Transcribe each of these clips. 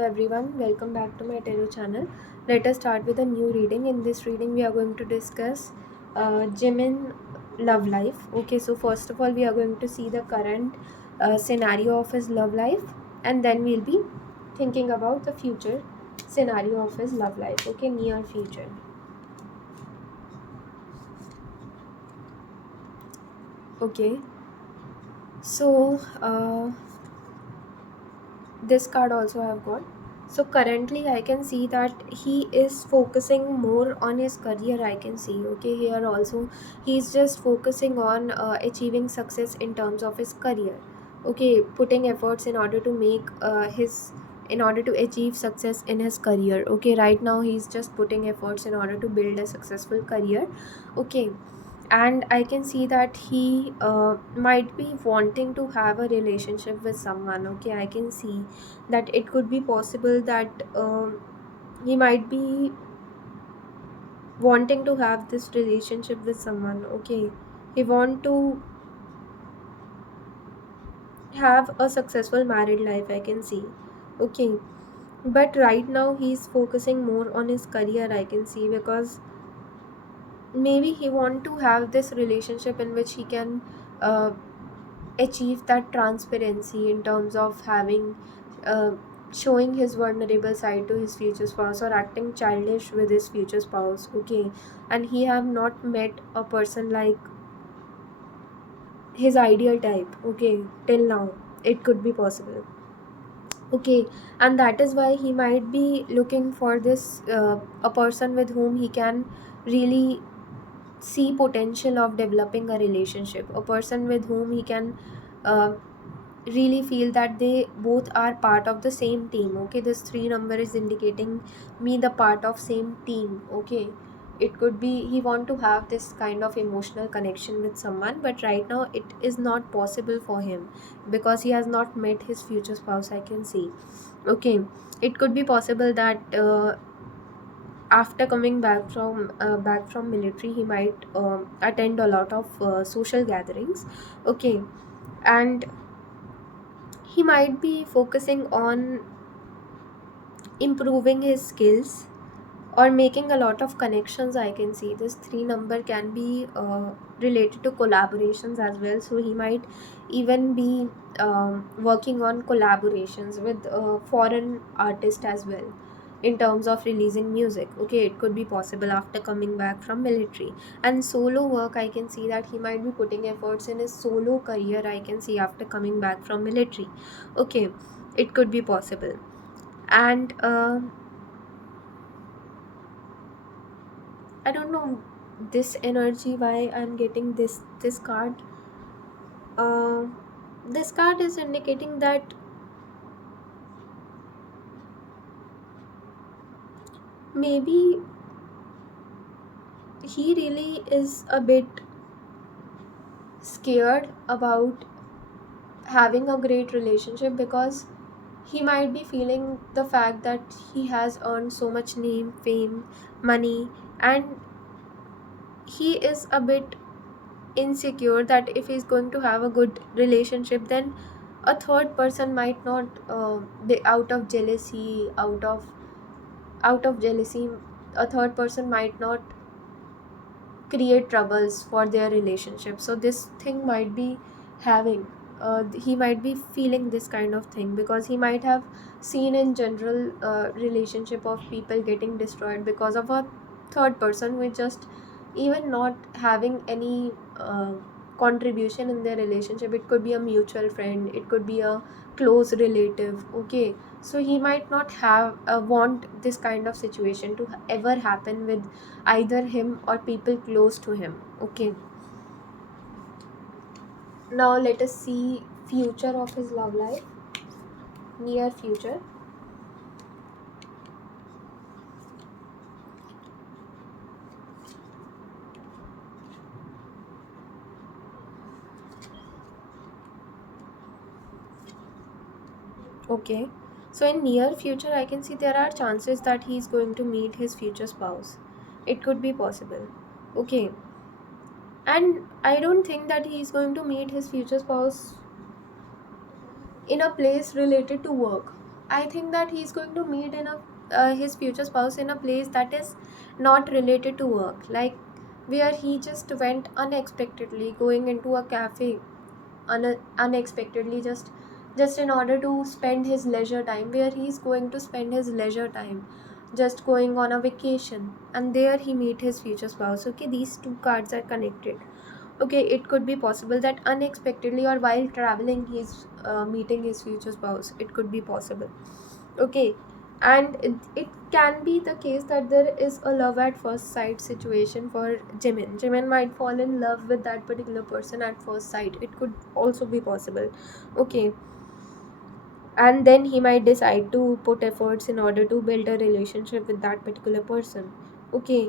everyone, welcome back to my tarot channel. Let us start with a new reading. In this reading, we are going to discuss Jimin love life. Okay, so first of all, we are going to see the current scenario of his love life, and then we'll be thinking about the future scenario of his love life. Okay, near future. Okay, so this card also I have got. So currently I can see that he is focusing more on his career. I can see, okay, here also he's just focusing on achieving success in terms of his career. Okay, putting efforts in order to make his in order to achieve success in his career. Okay, right now he's just putting efforts in order to build a successful career. Okay, and I can see that he might be wanting to have a relationship with someone. Okay, I can see that it could be possible that he might be wanting to have this relationship with someone. Okay, he want to have a successful married life, I can see. Okay, but right now he's focusing more on his career, I can see, because maybe he want to have this relationship in which he can uh, achieve that transparency in terms of having uh, showing his vulnerable side to his future spouse or acting childish with his future spouse. Okay, and he have not met a person like his ideal type. Okay, till now it could be possible. Okay, and that is why he might be looking for this a person with whom he can really see potential of developing a relationship, a person with whom he can uh, really feel that they both are part of the same team. Okay, this 3 number is indicating me the part of same team. Okay, it could be he want to have this kind of emotional connection with someone, but right now it is not possible for him because he has not met his future spouse, I can see. Okay, it could be possible that after coming back from military, he might attend a lot of social gatherings. Okay, and he might be focusing on improving his skills or making a lot of connections. I can see this 3 number can be related to collaborations as well, so he might even be working on collaborations with foreign artists as well in terms of releasing music. Okay, it could be possible after coming back from military. And solo work, I can see that he might be putting efforts in his solo career, I can see, after coming back from military. Okay, it could be possible. And I don't know this energy why I'm getting this card. Uh, this card is indicating that maybe he really is a bit scared about having a great relationship because he might be feeling the fact that he has earned so much name, fame, money, and he is a bit insecure that if he's going to have a good relationship, then a third person might not be out of jealousy, a third person might not create troubles for their relationship. So this thing might be having he might be feeling this kind of thing because he might have seen in general relationship of people getting destroyed because of a third person who is just even not having any contribution in their relationship. It could be a mutual friend, it could be a close relative. Okay, so he might not have want this kind of situation to ever happen with either him or people close to him. Okay, now let us see future of his love life, near future. Okay, so in near future I can see there are chances that he is going to meet his future spouse. It could be possible. Okay, and I don't think that he is going to meet his future spouse in a place related to work. I think that he's going to meet in a his future spouse in a place that is not related to work, like where he just went unexpectedly, going into a cafe unexpectedly, just in order to spend his leisure time, where he's going to spend his leisure time just going on a vacation, and there he meet his future spouse. Okay, these two cards are connected. Okay, it could be possible that unexpectedly or while traveling he's meeting his future spouse. It could be possible. Okay, and it can be the case that there is a love at first sight situation for Jimin. Jimin might fall in love with that particular person at first sight. It could also be possible. Okay, and then he might decide to put efforts in order to build a relationship with that particular person. Okay,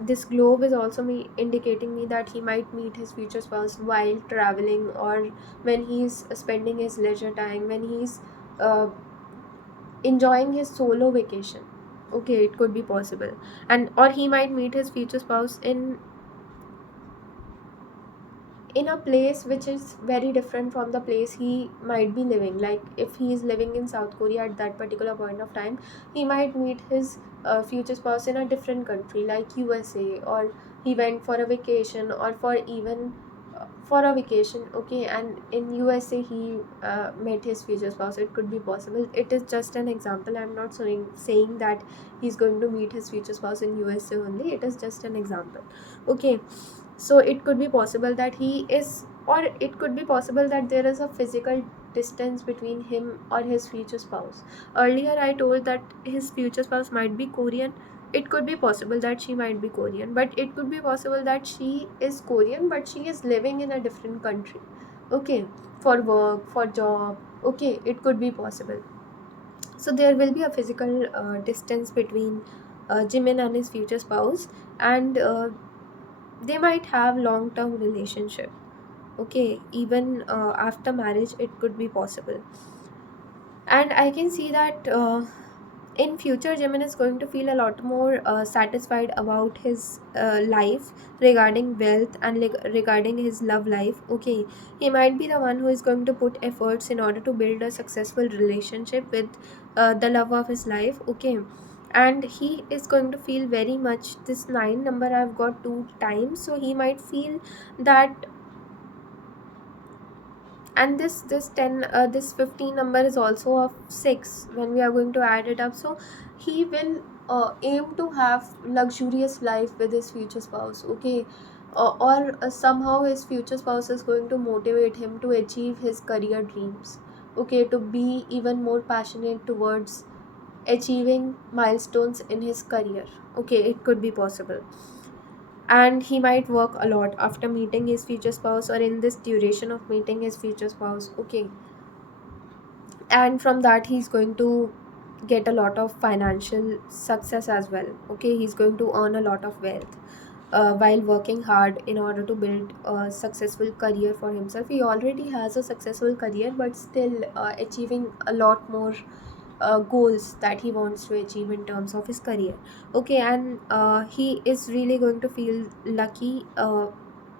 this globe is also me indicating me that he might meet his future spouse while traveling, or when he's spending his leisure time, when he's uh, enjoying his solo vacation. Okay, it could be possible. And or he might meet his future spouse in a place which is very different from the place he might be living. Like if he is living in South Korea at that particular point of time, he might meet his future spouse in a different country like USA, or he went for a vacation, or for even for a vacation. Okay, and in USA he met his future spouse. It could be possible. It is just an example. I'm not saying that he's going to meet his future spouse in USA only. It is just an example. Okay, so it could be possible that he is, or it could be possible that there is a physical distance between him or his future spouse. Earlier I told that his future spouse might be Korean. It could be possible that she might be Korean, but it could be possible that she is Korean but she is living in a different country. Okay, for work, for job. Okay, it could be possible. So there will be a physical distance between Jimin and his future spouse, and they might have long term relationship. Okay, even after marriage it could be possible. And I can see that in future Jimin is going to feel a lot more satisfied about his life, regarding wealth and regarding his love life. Okay, he might be the one who is going to put efforts in order to build a successful relationship with the love of his life. Okay, and he is going to feel very much this 9 number I've got 2 times, so he might feel that. And this 10 this 15 number is also of 6 when we are going to add it up. So he will aim to have luxurious life with his future spouse. Okay, or somehow his future spouse is going to motivate him to achieve his career dreams. Okay, to be even more passionate towards achieving milestones in his career. Okay, it could be possible. And he might work a lot after meeting his future spouse, or in this duration of meeting his future spouse. Okay, and from that he's going to get a lot of financial success as well. Okay, he's going to earn a lot of wealth while working hard in order to build a successful career for himself. He already has a successful career, but still achieving a lot more goals that he wants to achieve in terms of his career. Okay, and he is really going to feel lucky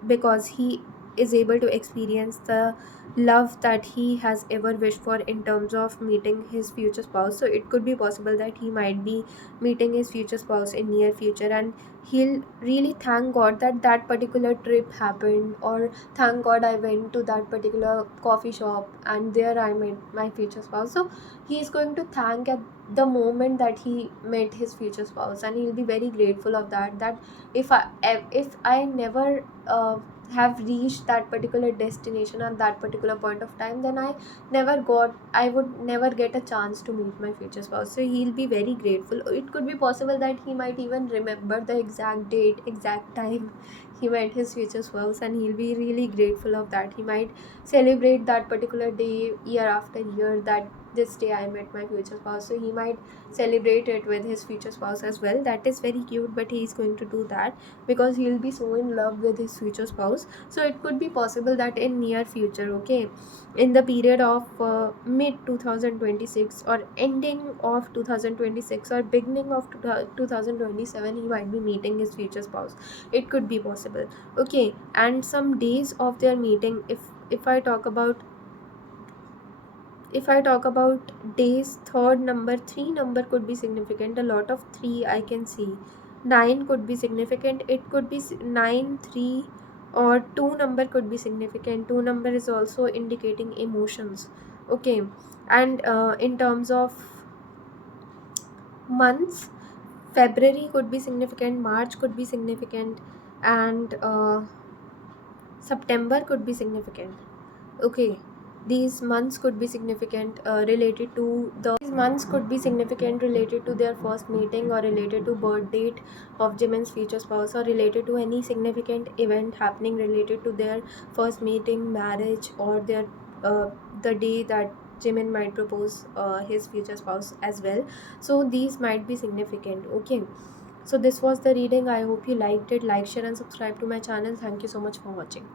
because he is able to experience the love that he has ever wished for in terms of meeting his future spouse. So it could be possible that he might be meeting his future spouse in near future, and he'll really thank God that that particular trip happened, or thank God I went to that particular coffee shop and there I met my future spouse. So he is going to thank at the moment that he met his future spouse, and he'll be very grateful of that. That if I never have reached that particular destination at that particular point of time, then I would never get a chance to meet my future spouse. So he'll be very grateful. It could be possible that he might even remember the exact date, exact time he met his future spouse, and he'll be really grateful of that. He might celebrate that particular day year after year, that this day I met my future spouse. So he might celebrate it with his future spouse as well. That is very cute, but he is going to do that because he'll be so in love with his future spouse. So it could be possible that in near future, okay, in the period of mid 2026 or ending of 2026 or beginning of 2027, he might be meeting his future spouse. It could be possible. Okay, and some days of their meeting, if I talk about If I talk about days, third number, 3 number could be significant. A lot of 3 I can see. 9 could be significant. It could be 9, 3, or 2 number could be significant. 2 number is also indicating emotions. Okay. And in terms of months, February could be significant, March could be significant, and September could be significant. Okay, these months could be significant related to these months could be significant related to their first meeting, or related to birth date of Jimin's future spouse, or related to any significant event happening related to their first meeting, marriage, or their uh, the day that Jimin might propose his future spouse as well. So these might be significant. Okay, so this was the reading. I hope you liked it. Like, share, and subscribe to my channel. Thank you so much for watching.